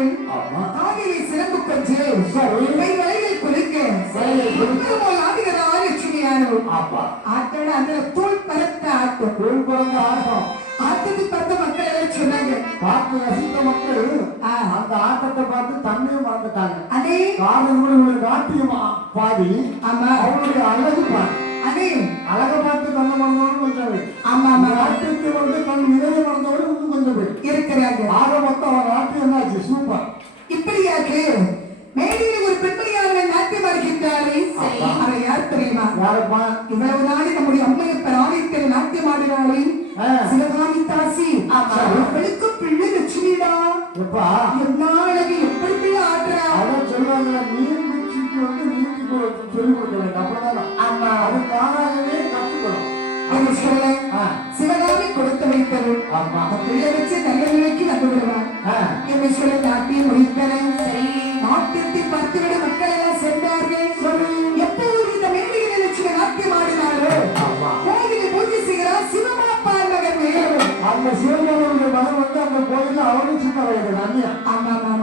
ஆடுங்கள். காவிரி சிறப்பு கொஞ்சு கை வலைகள் குலுக்க போல் ஆடுகிறார் லட்சுமியானோ. ஆட்டோட அந்த தோல் பரத்த ஆட்டம், தோல் பரந்த ஆட்டம். ஆட்டத்தை பார்த்த மக்கள் எல்லாம் சொன்னாங்க, பார்த்து ரசித்த மக்கள் அந்த ஆட்டத்தை பார்த்து தன்னையும் பார்த்துட்டாங்க. அதே காரணம் நாட்டியம் பாடி அவருடைய அழகு பாடி அதே அழக பார்த்து தன்னை மறந்தவரும் கொஞ்சம் பேர். ஆமா ஆமா, நாட்டியத்தை வந்து தன் நிலையை மறந்தவரும் இன்னும் கொஞ்சம் பேர் இருக்கிறாங்க. ஆக மொத்தம் அவன் நாட்டியம் என்னாச்சு சூப்பர். இப்படியாக மேடையில் ஒரு பெண்மணியாக நாட்டியம் வருகின்றாரே, அவரை யார் தெரியுமா? யாருப்பா? இவ்வளவு நாளை நம்முடைய அம்மையப்பர் ஆலயத்தில் நாட்டியம் ஆடினாலே சிவகாமி தாசி. அவளுக்கு பிள்ளை லட்சுமிடா. என்ன அழகு, எப்படி பிள்ளை ஆடுறா? அவன் சொல்றாங்க, நீர் குச்சிக்கு வந்து நீட்டி சொல்லி கொடுக்க வேண்டும். அப்படிதான் அது தானாகவே கற்றுக்கணும். சிவகாமி கொடுத்து வைத்தது பிள்ளை வச்சு நல்ல நிலைக்கு வந்து விடுவார். நாட்டியம் முடித்தனர். நாட்டியத்தை பார்த்துவிட மக்கள் எல்லாம் சென்றார்கள். எப்போது இந்த மேடையில் லட்சுமி நாட்டியம் ஆடினாரோ கோவிலில் பூஜை செய்கிறார் சிவமாப்பா மகன் வேலும். அந்த சிவகாமியுடைய மகன் வந்து அந்த கோவிலில் அவரும் சின்ன வயது அண்ணியா.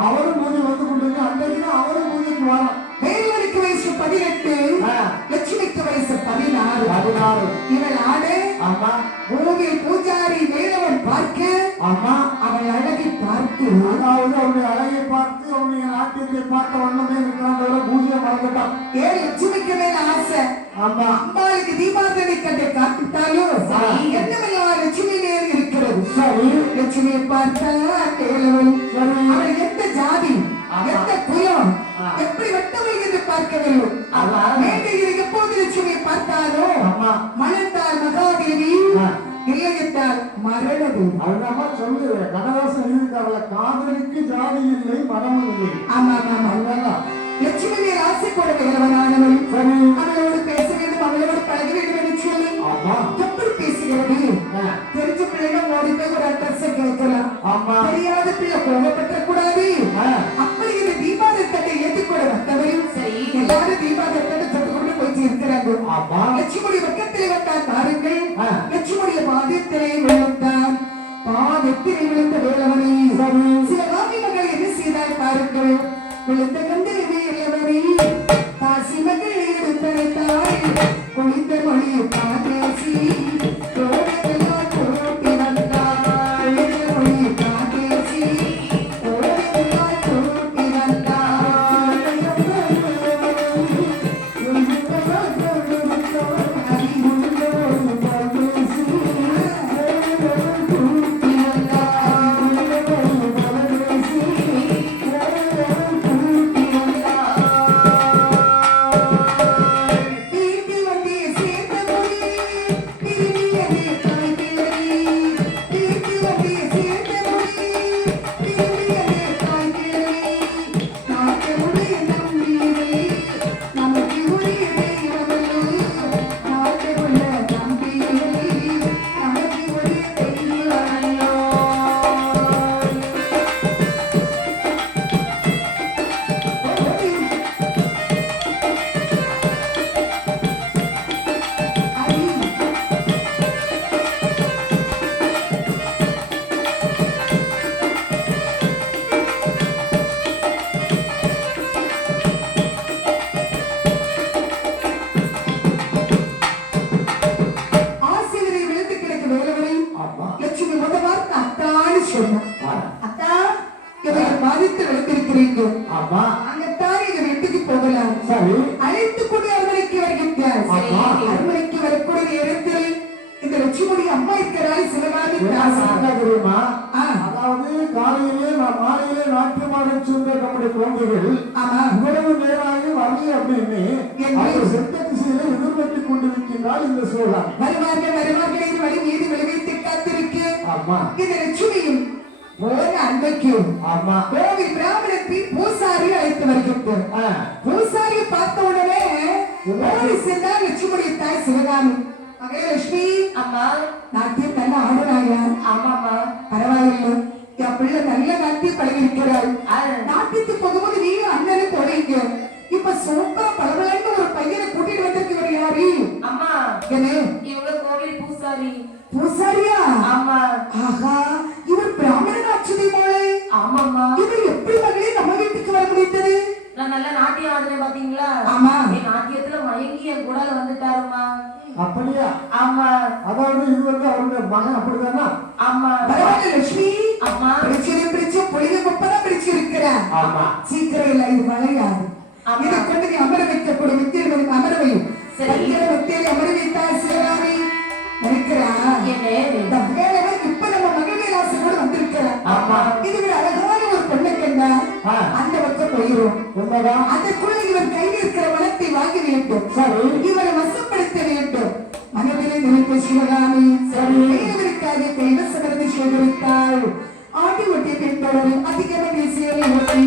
அவரும் பூஜை வந்து கொண்டு அன்றைக்கு அவரும் பூஜைக்கு வரான். வேலுவருக்கு வயசு 18, லட்சுமிக்கு வயசு 16. இவள் ஆடு கோவில் பூஜாரி வேலவன் பார்க்க அவள் அழகை பார்த்து, அதாவது அவருடைய அழகை பார்த்து அவருடைய நாட்டியத்தை பார்த்த வண்ணமே இருக்கிறான். பூஜையை மறந்துட்டான். ஏன் லட்சுமிக்கு மேல ஆசை. அம்பாளுக்கு தீபாவளி கண்டை காப்பிட்டாலும் என்னமெல்லாம் லட்சுமி நேர் இருக்கிறது. லட்சுமியை பார்த்தா வேலவன் அவள் எந்த ஜாதி எந்த குலம் எப்படி வெட்டவை என்று பார்க்கவில்லை. மேடையில் எப்போது லட்சுமியை பார்த்தாரோ மணத்தார் மகாதேவி இல்லையத்தார் மரணது. அவ்வளவா சொல்லு கனதாசன் எழுதிட்டாங்கள, காதலுக்கு ஜாதி இல்லை மரமும் இல்லை. ஆமா ஆமா, லட்சுமி ஆசை கூட வேலவனானவள். அவளோடு பேச வேண்டும், அவளோடு பழக வேண்டும் என்று சொல்லி எப்படி பேசுகிறது? தெரிஞ்ச பிள்ளைங்க ஓடி போய் ஒரு அட்ரஸ் கேட்கலாம். தெரியாத பிள்ளை கோபப்பட்ட கூடாது. அப்படி இந்த தீபாவளி ஏற்றுக்கொள்ள வந்தவரையும் சரி எல்லாரும் தீபாவளி தொட்டு கொண்டு போய் இருக்கிறாங்க. லட்சுமியுடைய பக்கத்தில் வந்தார் பாருங்கள். லட்சுமியுடைய பாதத்திலே விழுந்தார். பாதத்திலே விழுந்த வேலவனை சிவகாமி மகள் என்ன செய்தார் பாருங்கள். விழுந்த கண்டு வேலவனை தாசி மகள் எடுத்தடைத்தாய் குளித்த மொழி பாதேசி அழைத்து கொண்டு அரண்மனைக்கு வருகின்றார். அரண்மனைக்கு வரக்கூடிய நேரத்தில் இந்த லட்சுமி அம்மா இருக்கிறாள் சிவகாமி தெரியுமா? அதாவது காலையிலே மாலையிலே நாட்டியமாக சொந்த நம்முடைய குழந்தைகள் இவ்வளவு நேராக வரல அப்படின்னு செத்த திசையில எதிர்பற்றி கொண்டிருக்கின்றால் இந்த சோழன் வருவார்கள் வருவார்கள் வழி மீது விளைவித்து காத்திருக்கு. இந்த லட்சுமியும் போன அன்னைக்கு கோவில் பிராமணத்தை பூசாரி அழைத்து வருகின்றார். பூசாரியை பார்த்த உடனே ஓடி சென்றார் லட்சுமியுடைய தாய் சிவகாமி. மகளே லட்சுமி, அம்மா நாட்டியம் நல்ல ஆடுறாயா? ஆமாமா, பரவாயில்லை, என் பிள்ளை நல்ல நாட்டியம் பழகிருக்கிறாள். நாட்டியத்துக்கு போகும்போது நீ அண்ணனும் போறீங்க. இப்ப சூப்பரா பரவாயில்ல ஒரு பையனை கூட்டிட்டு வந்திருக்கவர் யாரு? அம்மா என்ன இவங்க கோவில் பூசாரி. பூசாரியா? ஆமா. ஆஹா, இவர் பிராமணன் ஆச்சுதே மோளே. ஆமாம்மா. இவர் எப்படி அப்படியா? ஆமா. அதாவது இது வந்து அவருடைய மகன் அப்படிதானா? ஆமா. பரவாயில்ல லட்சுமி. அம்மா. பிடிச்சு பொழிய முப்பதா பிடிச்சு இருக்கிறேன். ஆமா. சீக்கிரம் இல்லை இது மழையாது. இதை கொண்டு நீ அமர வைக்கப்படும் வித்தியர்கள் அமரவையும். பரிகர வித்தியை அமர வைத்தால் சிவகாமி நினைக்கிறா. இந்த வேலைவர் இப்ப நம்ம மகிழ்வேலாசனோடு வந்திருக்கிறார். ஆமா. இது ஒரு அழகான ஒரு பொண்ணை கண்டா அந்த பக்கம் போயிரும். அதற்குள்ள இவர் கையில் இருக்கிற வளத்தை வாங்கி வேண்டும். இவரை வசப்படுத்த வேண்டும். மனதிலே நினைத்த சிவகாமி இவருக்காக கைவசமர்ந்து சேகரித்தாள். ஆடி ஒட்டிய பின்தொடரும் அதிகமாக பேசியவை ஒட்டி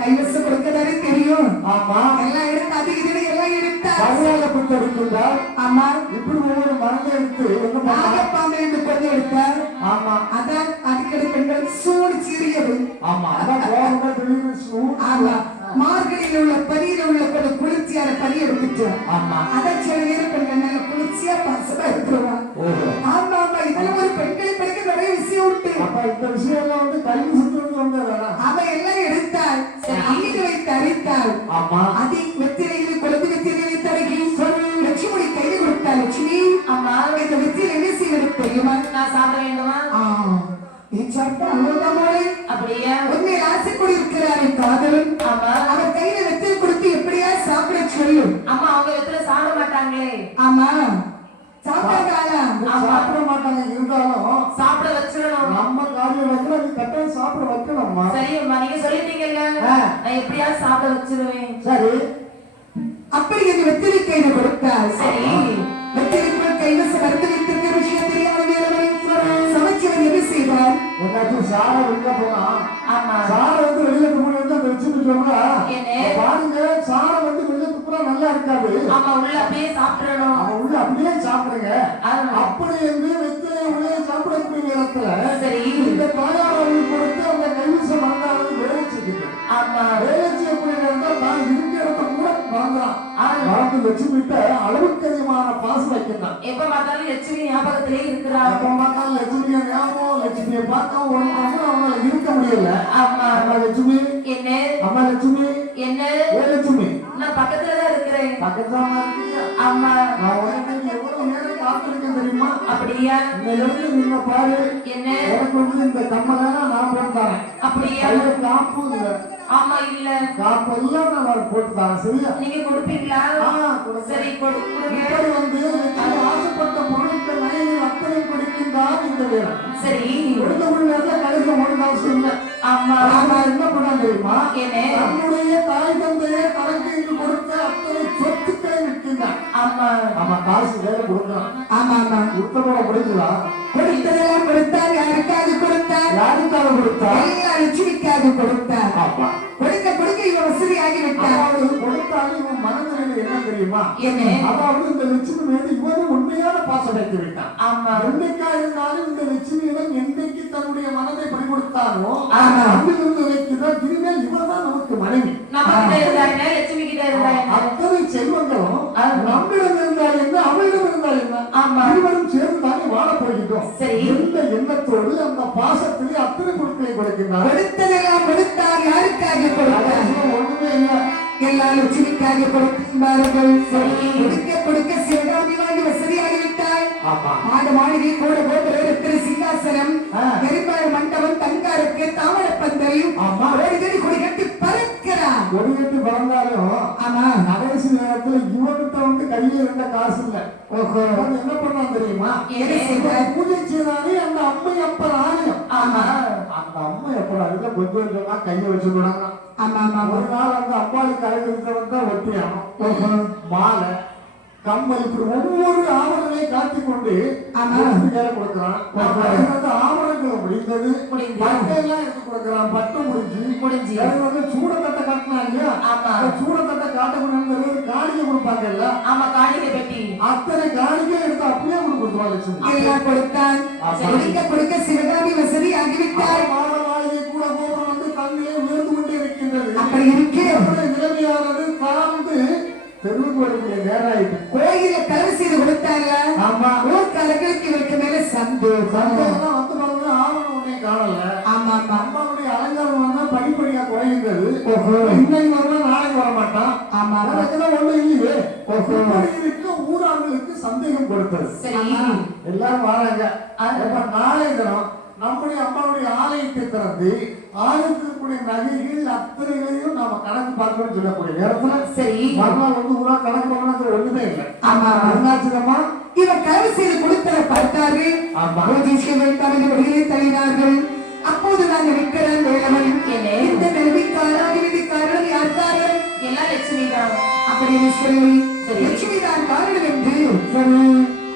கைவசம் கொடுக்கதானே தெரியும். ஆமா. எல்லாம் எடுத்து அது இது எல்லாம் எடுத்தா பரவாயில்ல கொடுத்து எடுத்துட்டா. ஆமா. இப்படி ஒவ்வொரு மரத்தை எடுத்து நாகப்பாம்பை என்று கொஞ்சம் எடுத்தார். ஆமா. அதான் அடிக்கடி பெண்கள் சூடு சீரியது. ஆமா. அதான் கோவங்க திடீர்னு சூடு. ஆமா. மார்கழியில் உள்ள பனியில உள்ள கொஞ்சம் குளிர்ச்சியான பனி எடுத்துட்டு. ஆமா. அதான் சில நேரம் பெண்கள் நல்ல குளிர்ச்சியா பசமா எடுத்துருவாங்க. ஆமா ஆமா. இதெல்லாம் ஒரு பெண்களை படிக்க நிறைய விஷயம் உண்டு. அப்ப இந்த விஷயம் எல்லாம் வந்து கல்வி சுத்தம் வந்ததா? அவ எல்லாம் எடுத்தாள். அம்மிக்கு வைத்து அரைத்தாள். ஆமா. அதி வெத்திரைகளை கொழுந்து வெத்திரைகளை தடகி லட்சுமி கையில் கொடுத்தாள். லட்சுமி அம்மா இந்த வெத்திரை என்ன செய்வது தெரியுமா? நான் சாப்பிட வேண்டுமா? நீ சாப்பிட்டா அவ்வளவுதான் மோளை. அப்படியா? உண்மை ஆசை கூட இருக்கிறார் காதலன். ஆமா. அவர் கையில வெத்திரை கொடுத்து எப்படியா சாப்பிட சொல்லு. அம்மா அவங்க வெத்திரை சாப்பிட மாட்டாங்களே. ஆமா. சாப்பிடாதா? சாப்பிட மாட்டாங்க. இருந்தாலும் சாப்பிட வச்சிடணும். நம்ம காரியம் வைக்கிற நீ கட்டாயம் சாப்பிட வைக்கணும்மா. சரி அம்மா நீங்க சொல்லிட்டீங்கல்ல நான் எப்படியாவது சாப்பிட வச்சிருவேன். சரி. அப்படி அந்த வெத்திரை கையில கொடுத்தாள். சரி. வெத்திரைக்குள் கைவசம் மருந்து வைத்திருக்கிற விஷயம் தெரியாத வேலை சமைச்சவன் என்ன செய்வார்? என்னாச்சும் சாரை வெளில போனா. ஆமா. சாரை வந்து வெளியில துப்புற வந்து அந்த வச்சுட்டு சொல்றா. என்ன? பாருங்க சாரை வந்து வெளியில துப்புறா நல்லா இருக்காது. ஆமா உள்ள அப்படியே சாப்பிடணும். அவன் உள்ள அப்படியே சாப்பிடுங்க. அப்படி என்று வெத்திரை உள்ளே சாப்பிடக்கூடிய நேரத்துல சரி இந்த தாயாரவர்கள் கொடுத்து அந்த கைவிச மறந்தாலும் வேலை செய்யுது. ஆமா. வேலை செய்யக்கூடிய நேரத்தில் தான் இருக்க இடத்த கூட மறந்துறான். மறந்து லட்சுமிட்ட அளவுக்கு அதிகமான பாசம் வைக்கிறான். எப்ப பார்த்தாலும் லட்சுமி ஞாபகத்திலே இருக்கிறான். எப்ப பார்த்தாலும் லட்சுமியை ஞாபகம் லட்சுமியை பார்க்க அவனால இருக்க முடியல. ஆமா. அம்மா லட்சுமி என்ன? அம்மா லட்சுமி என்ன? ஏ லட்சுமி நான் பக்கத்துலதான் இருக்கிறேன். பக்கத்துல இருக்கீங்க. ஆமா. நான் உனக்கு எவ்வளவு நேரம் காத்திருக்கேன் தெரியுமா? அப்படியா? இருந்து நீங்க பாரு. என்ன? எனக்கு வந்து இந்த கம்மலை நான் போட்டு தரேன். அப்படியா? காப்பு இல்ல. ஆமா இல்ல. காப்பு எல்லாம் நான் போட்டு தரேன். சரியா? நீங்க கொடுப்பீங்களா? சரி கொடுங்க. வந்து ஆசைப்பட்ட பொருளுக்கு நயனில் அத்தனை கொடுக்கின்றார் இந்த வீரன். சரி. கொடுத்த நேரத்தில் கடைசி ஒரு அவசியம் இல்லை. ஆமா. என்ன பண்ண தெரியுமா? என்ன? தன்னுடைய தாய் தந்தையே தனக்கு கொடுத்த அத்தனை சொத்துக்களை விற்கின்றார். ஆமா. ஆமா காசு வேற கொடுக்கலாம். ஆமா ஆமா. கொடுத்தவரை கொடுக்கலாம். கொடுத்ததெல்லாம் கொடுத்தார். யாருக்காக கொடுத்தார்? யாருக்காக கொடுத்தார்? லட்சுமிக்காக கொடுத்தார். ஆமா. கொடுக்க கொடுக்க இவன் வசதி ஆகிவிட்டார். அதாவது கொடுத்தாலும் இவன் மனதில் என்ன தெரியுமா? என்ன? அதாவது இந்த லட்சுமி மீது இவனும் உண்மையான பாசம் வைத்து விட்டான். ஆமா. என்னைக்கா இருந்தாலும் இந்த லட்சுமியிடம் என்னைக்கு தன்னுடைய மனதை பறி கொடுத்தாரோ அங்கிருந்து வைக்கிறார். இனிமேல் இவர்தான் நமக்கு மனைவி. லட்சுமி கிட்ட இருந்தாங்க அத்தனை செல்வங்களும் நம்மிடம் இருந்தால் என்ன அவளிடம் இருந்தால் என்ன இருவரும் சேர்ந்து தானே வாழ போகின்றோம். எந்த எண்ணத்தோடு அந்த பாசத்திலே அத்தனை பொருட்களை கொடுக்கின்றார். கொடுத்ததெல்லாம் கொடுத்தார். யாருக்காக கொடுத்தார்? ஒண்ணுமே இல்லை. எல்லா லட்சுமிக்காக கொடுத்திருந்தார்கள் கொடுக்க சிவகாமி வாங்கி வசதியாகிவிட்டாய் மாட மாளிகை கூட கோபுரத்தில் சிங்காசனம் பெரும்பாடு மண்டபம் தங்காருக்கு தாமரப்பந்தல் ஓடிதடி கொடி கட்டி பறக்கிறான். கொடிகட்டி பறந்தாலும் ஆமா கடைசி நேரத்துல இவன்கிட்ட வந்து கையில இருந்த காசு இல்ல. அவன் என்ன பண்ணான் தெரியுமா? பூஜை செய்தாலே அந்த அம்மை அப்பர் ஆலயம். அந்த அம்மை அப்பர் அதுல கொஞ்சம் கொஞ்சமா கையை வச்சுக்கிறாங்க. ஒரு நாள் அந்த அம்பாளுக்கு அழகிருந்தவன் தான் ஒட்டியானம் மாலை கம்மல் இப்படி ஒவ்வொரு ஆவணங்களையும் காட்டிக் கொண்டு வேலை கொடுக்கிறான். அந்த ஆவணங்களை முடிந்தது பட்டையெல்லாம் எடுத்து கொடுக்கிறான். பட்டு முடிஞ்சு வந்து சூடத்தட்டை காட்டினான் இல்லையா? சூடத்தட்டை காட்டக்கூடாது காணிக்கை கொடுப்பாங்க இல்ல? ஆமா காணிக்கை பெட்டி அத்தனை காணிக்கை எடுத்து அப்படியே கொடுத்துருவாங்க. கொடுத்தான் கொடுக்க சிவகாமி வசதி ஆகிவிட்டார். மாணவாளியை கூட கோபுரம் வந்து தண்ணியை உயர்ந்து கொண்டே இருக்கின்றது. அப்படி இருக்கிற நிலைமையானது தாழ்ந்து தெருவுக்கு வரக்கூடிய நேரம் ஆயிட்டு கோயில கலவு செய்து கொடுத்தாங்க. ஆமா ஊர்க்காரர்களுக்கு இவருக்கு மேல சந்தோஷம் வந்து ஆவணம் ஒன்னே காணல. ஆமா அம்மாவுடைய அலங்காரம் தான் படிப்படியா குறைகின்றது. இன்னைக்கு வரலாம் நாளைக்கு வர மாட்டான். ஆமா ஒண்ணு இல்லையே. இருக்க ஊராங்களுக்கு சந்தேகம் கொடுத்தது. எல்லாரும் வராங்க. நாளை தினம் நம்முடைய அம்மாவுடைய ஆலயத்தை திறந்து ஆலயத்திற்குரிய நகைகள் அத்தனைகளையும் நாம கணக்கு பார்க்கணும்னு சொல்லக்கூடிய நேரத்துல சரி மறுநாள் வந்து ஊரா கணக்கு பண்ணணும் ஒண்ணுமே இல்லை. ஆமா என்னாச்சுமா இவன் கலவு செய்து கொடுத்த பார்த்தாரு. வெளியே தள்ளினார்கள். அப்போது நாங்கள் விற்கிற வேலவன் இந்த நிலைமைக்கான காரணம் யார் காரணம்? எல்லாம் லட்சுமி தான் அப்படின்னு சொல்லி லட்சுமி தான் காரணம் என்று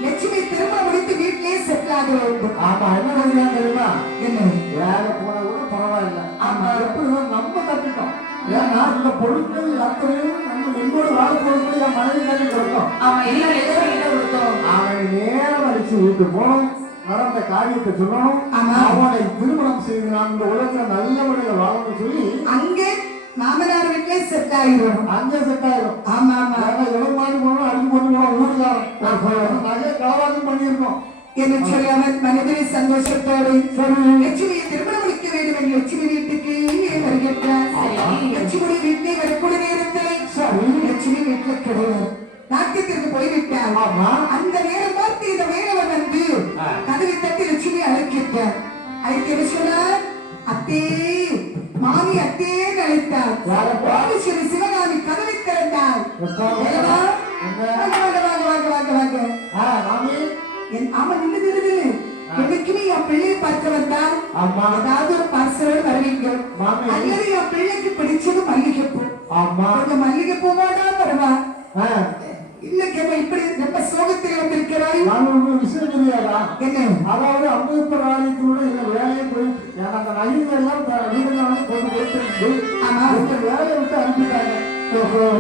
லட்சுமி திரும்ப முடித்து வீட்டிலேயே செட்டில் ஆக வேண்டும். ஆமா என்ன பண்ணுறாங்க தெரியுமா? என்ன வேலை போன கூட பரவாயில்ல. ஆமா எப்படிதான் நம்ம கட்டிட்டோம். ஏன்னா இந்த பொருட்கள் அத்தனையும் நம்ம எங்களோட வாழ பொருட்கள் என் மனைவி தானே கொடுத்தோம். ஆமா எல்லாம் லட்சுமி கொடுத்தோம். அவனை நேரம் அடிச்சு வீட்டு போனோம். நடந்த காரியத்தை சொல்லணும். அவனை திருமணம் செய்து நான் இந்த உலகத்துல நல்ல முறையில் வாழணும்னு சொல்லி அங்கே மாமனார் வீட்டிலே செட் ஆகிடும். அங்கே செட் ஆயிடும். ஆமா ஆமா இடம் மாதிரி போனோம் அடிச்சு கொண்டு போனோம் ஊருக்காரன் நிறைய கலவாதம் பண்ணியிருக்கோம் என்று சொல்லி அவன் மனிதனை சந்தோஷத்தோடு லட்சுமியை திருமணம் முடிக்க வேண்டும் என்று லட்சுமி வீட்டுக்கு வருகின்றார். லட்சுமி வீட்டை வரக்கூடிய நேரத்தில் லட்சுமி வீட்டில் கிடையாது. நாட்டியத்திற்கு போய்விட்டார். அந்த நேரம் பார்த்து இந்த வேலவன் வந்து கதவை தட்டி லட்சுமி அழைக்கின்றார். அழைத்து சொன்னார் அத்தே மாமி அத்தே அழைத்தார். சிவகாமி கதவை திறந்தார். ஆமா நின்று எனக்குமே என் பிள்ளையை பார்க்க வந்தால் ஏதாவது ஒரு பார்சலோடு வருவீங்க. அல்லது என் பிள்ளைக்கு பிடிச்சது மல்லிகைப்பூ. கொஞ்சம் மல்லிகைப்பூ வேணா வருவா இல்ல கேப்ப இப்படி ரொம்ப சோகத்தில் வந்திருக்கிறாய். விஷயம் தெரியாதா? என்ன அதாவது அம்பேத்கர் ஆலயத்தோட இந்த வேலையை போயிட்டு அந்த நகைகள் எல்லாம் வீடுகள் கொண்டு போயிட்டு இந்த வேலையை விட்டு அனுப்பிட்டாங்க.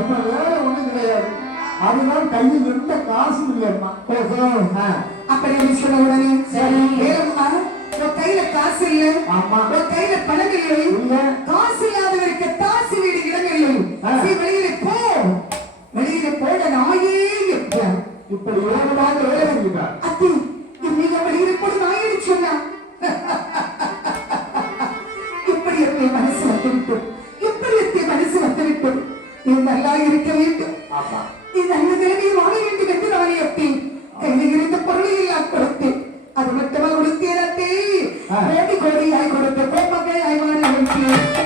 இப்ப வேலை ஒண்ணும் கிடையாது. அதுதான் கையில் இருந்த காசு இல்லையம்மா. அப்படி சொன்ன உடனே வேறம்மா கையில காசு இல்லை. கையில பணம் இல்லை. காசு இல்லாதவருக்கு தாசு வீடு இடம் இல்லை. வெளியில போ வெளியில போட நாயே என்றார். இப்படி ஏகமாக வேலை செய்கிறார். அத்தி இன்னைக்கு வெளியில போட நாயே சொன்னா இப்படி எத்தனை மனசு வந்துவிட்டோம். இப்படி எத்தனை மனசு வந்துவிட்டோம். நீ நல்லா இருக்க வேண்டும். நீ நல்ல நிலைமையில் வாழ வேண்டும் என்று நான் எட்டி கையில் இருந்த பொருளை எல்லாம் கொடுத்தேன். அது மட்டுமா கொடுத்தேன். கோடி கோடியாய் கொடுத்த கோப்பகையாய் வாழ வேண்டும்.